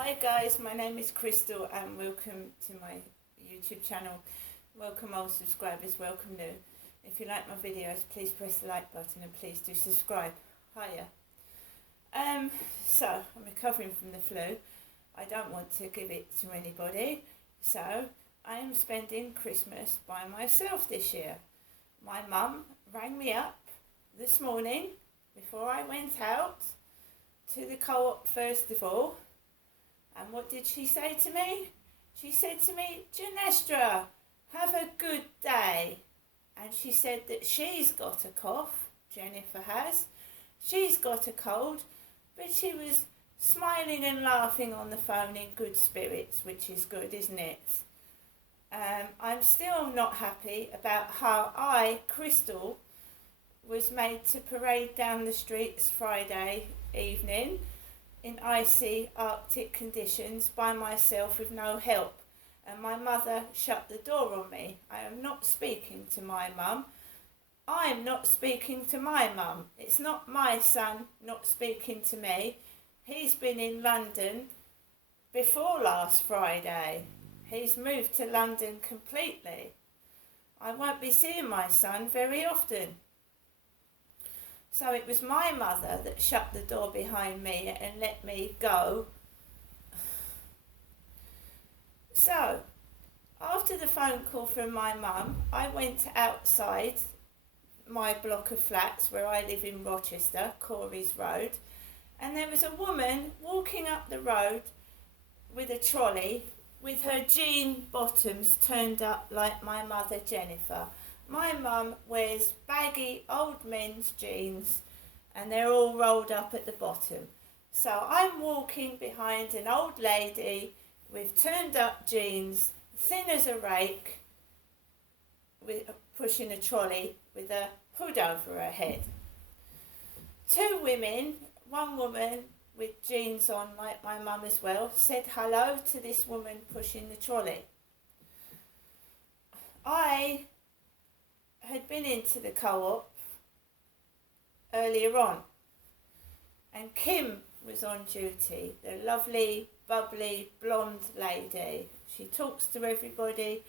Hi guys, my name is Crystal and welcome to my YouTube channel. Welcome old subscribers, welcome new. If you like my videos, please press the like button and please do subscribe. Hiya. So I'm recovering from the flu. I don't want to give it to anybody, so I am spending Christmas by myself this year. My mum rang me up this morning before I went out to the co-op first of all. And what did she say to me? She said to me, Janestra, have a good day. And she said that she's got a cough, Jennifer has. She's got a cold, but she was smiling and laughing on the phone in good spirits, which is good, isn't it? I'm still not happy about how I, Crystal, was made to parade down the streets Friday evening in icy Arctic conditions by myself with no help, and my mother shut the door on me. I am not speaking to my mum. I am not speaking to my mum. It's not my son not speaking to me. He's been in London before last Friday. He's moved to London completely. I won't be seeing my son very often. So it was my mother that shut the door behind me and let me go. So, after the phone call from my mum, I went outside my block of flats where I live in Rochester, Corey's Road, and there was a woman walking up the road with a trolley with her jean bottoms turned up like my mother Jennifer. My mum wears baggy old men's jeans and they're all rolled up at the bottom. So I'm walking behind an old lady with turned up jeans, thin as a rake, with pushing a trolley with a hood over her head. Two women, one woman with jeans on like my mum as well, said hello to this woman pushing the trolley. I had been into the co-op earlier on, and Kim was on duty, the lovely, bubbly, blonde lady. She talks to everybody,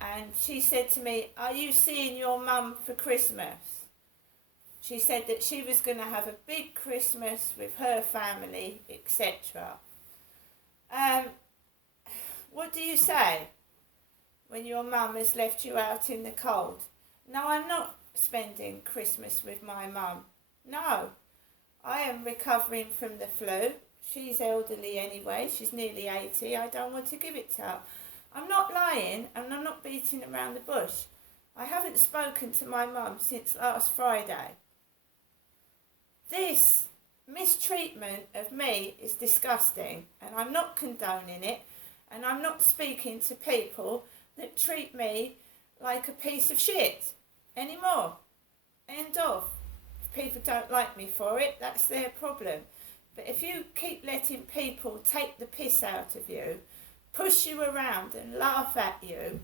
and she said to me, are you seeing your mum for Christmas? She said that she was going to have a big Christmas with her family, etc. What do you say when your mum has left you out in the cold? No, I'm not spending Christmas with my mum. No, I am recovering from the flu. She's elderly anyway. She's nearly 80. I don't want to give it to her. I'm not lying and I'm not beating around the bush. I haven't spoken to my mum since last Friday. This mistreatment of me is disgusting, and I'm not condoning it, and I'm not speaking to people that treat me like a piece of shit anymore. End of. If people don't like me for it, that's their problem. But if you keep letting people take the piss out of you, push you around and laugh at you,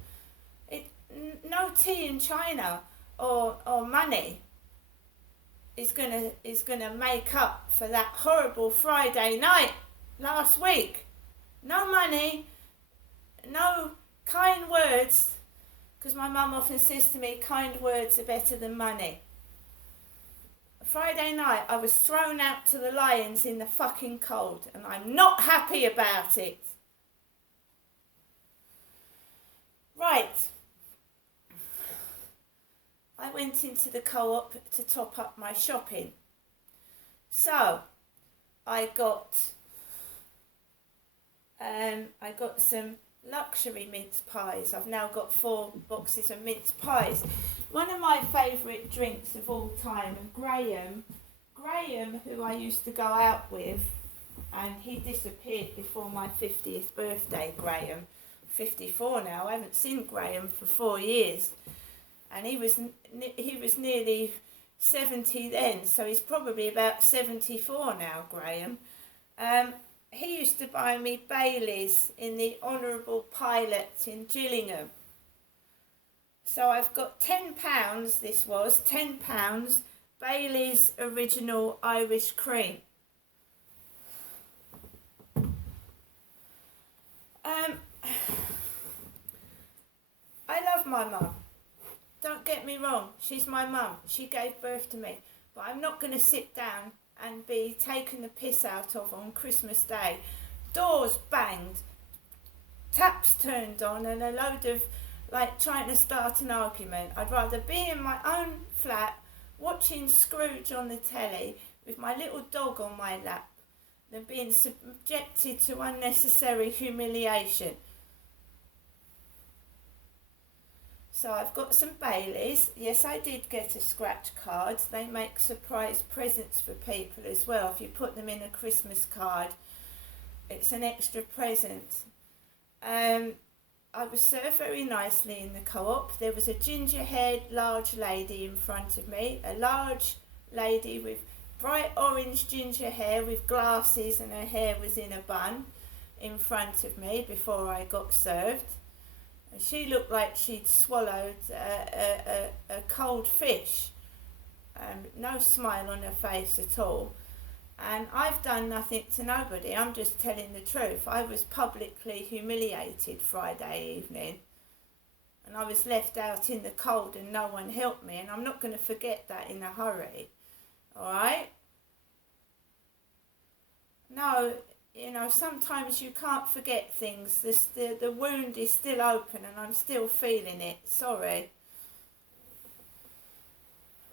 no tea in China or money is gonna make up for that horrible Friday night last week. No money, no kind words, because my mum often says to me, kind words are better than money. Friday night I was thrown out to the lions in the fucking cold, and I'm not happy about it. Right. I went into the co-op to top up my shopping. So, I got some luxury mince pies. I've now got 4 boxes of mince pies. One of my favourite drinks of all time, and Graham, who I used to go out with, and he disappeared before my 50th birthday, Graham. 54 now. I haven't seen Graham for 4 years. And he was nearly 70 then, so he's probably about 74 now, Graham. He used to buy me Baileys in the Honourable Pilot in Gillingham. So I've got £10, this was, £10 Baileys Original Irish Cream. my mum. Don't get me wrong, she's my mum. She gave birth to me. But I'm not going to sit down and be taken the piss out of on Christmas Day. Doors banged, taps turned on, and a load of trying to start an argument. I'd rather be in my own flat watching Scrooge on the telly with my little dog on my lap than being subjected to unnecessary humiliation. So I've got some Baileys. Yes, I did get a scratch card. They make surprise presents for people as well. If you put them in a Christmas card, it's an extra present. I was served very nicely in the co-op. There was a ginger-haired large lady in front of me, a large lady with bright orange ginger hair with glasses, and her hair was in a bun in front of me before I got served. And she looked like she'd swallowed a cold fish. No smile on her face at all. And I've done nothing to nobody. I'm just telling the truth. I was publicly humiliated Friday evening. And I was left out in the cold and no one helped me. And I'm not going to forget that in a hurry. Alright? No, sometimes you can't forget things. The wound is still open and I'm still feeling it. Sorry.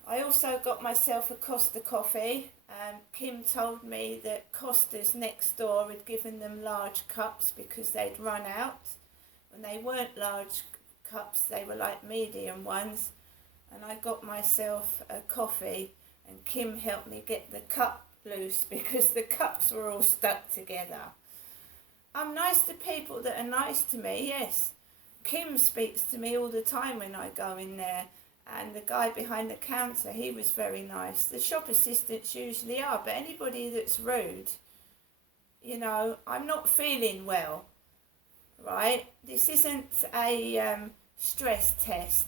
I also got myself a Costa coffee. Kim told me that Costa's next door had given them large cups because they'd run out. When they weren't large cups, they were like medium ones. And I got myself a coffee and Kim helped me get the cup loose because the cups were all stuck together. I'm nice to people that are nice to me, yes. Kim speaks to me all the time when I go in there. And the guy behind the counter, he was very nice. The shop assistants usually are, but anybody that's rude, I'm not feeling well, right? This isn't a stress test,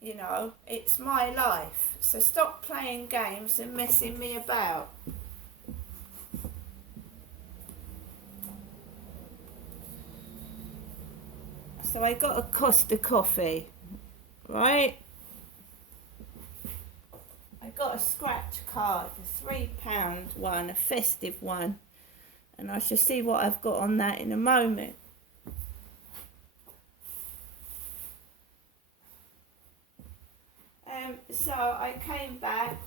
it's my life. So stop playing games and messing me about. So I got a Costa coffee. Right, I got a scratch card, a £3 one, a festive one, and I shall see what I've got on that in a moment. So I came back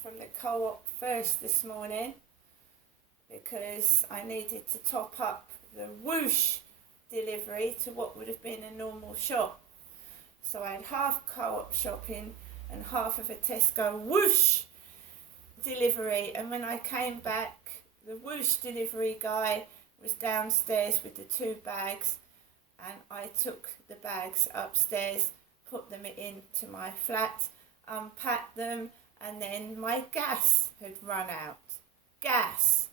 from the co-op first this morning because I needed to top up the Whoosh delivery to what would have been a normal shop. So I had half co-op shopping and half of a Tesco Whoosh delivery. And when I came back, the Whoosh delivery guy was downstairs with the 2 bags, and I took the bags upstairs, put them into my flat, unpacked them, and then my gas had run out. Gas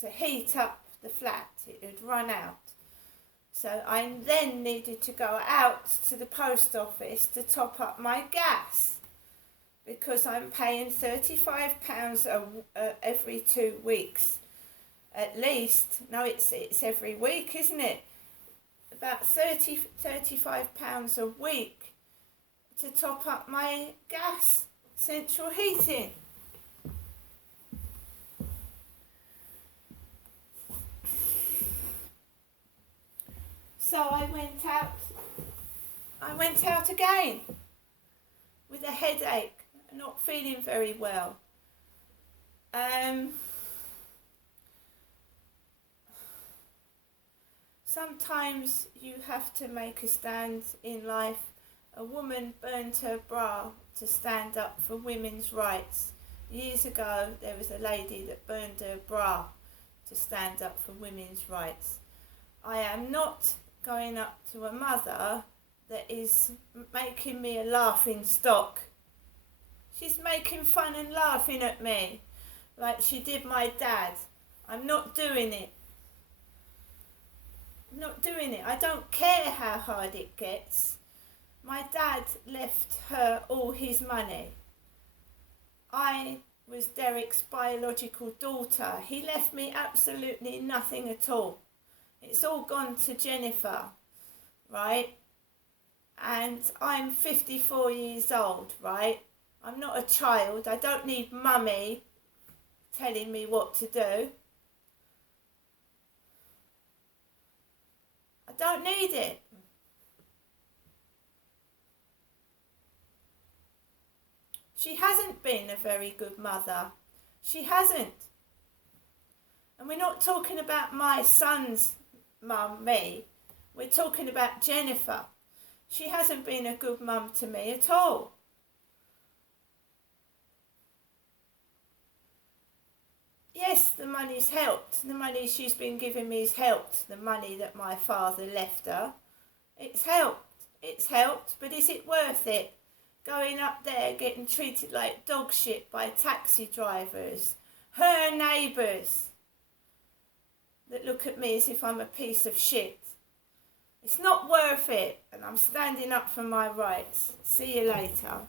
to heat up the flat, it had run out. So I then needed to go out to the post office to top up my gas because I'm paying £35 every 2 weeks. At least, no, it's every week, isn't it? About £35 a week to top up my gas, central heating. So I went out again with a headache, not feeling very well. Sometimes you have to make a stand in life. A woman burned her bra to stand up for women's rights. Years ago, there was a lady that burned her bra to stand up for women's rights. I am not going up to a mother that is making me a laughing stock. She's making fun and laughing at me like she did my dad. I'm not doing it. I'm not doing it. I don't care how hard it gets. My dad left her all his money. I was Derek's biological daughter. He left me absolutely nothing at all. It's all gone to Jennifer. right? And I'm 54 years old, right? I'm not a child. I don't need mummy telling me what to do. I don't need it. She hasn't been a very good mother. She hasn't. And we're not talking about my son's mum, me. We're talking about Jennifer. She hasn't been a good mum to me at all. Yes, the money's helped. The money she's been giving me has helped. The money that my father left her, it's helped. It's helped, but is it worth it? Going up there getting treated like dog shit by taxi drivers, her neighbours that look at me as if I'm a piece of shit. It's not worth it, and I'm standing up for my rights. See you later.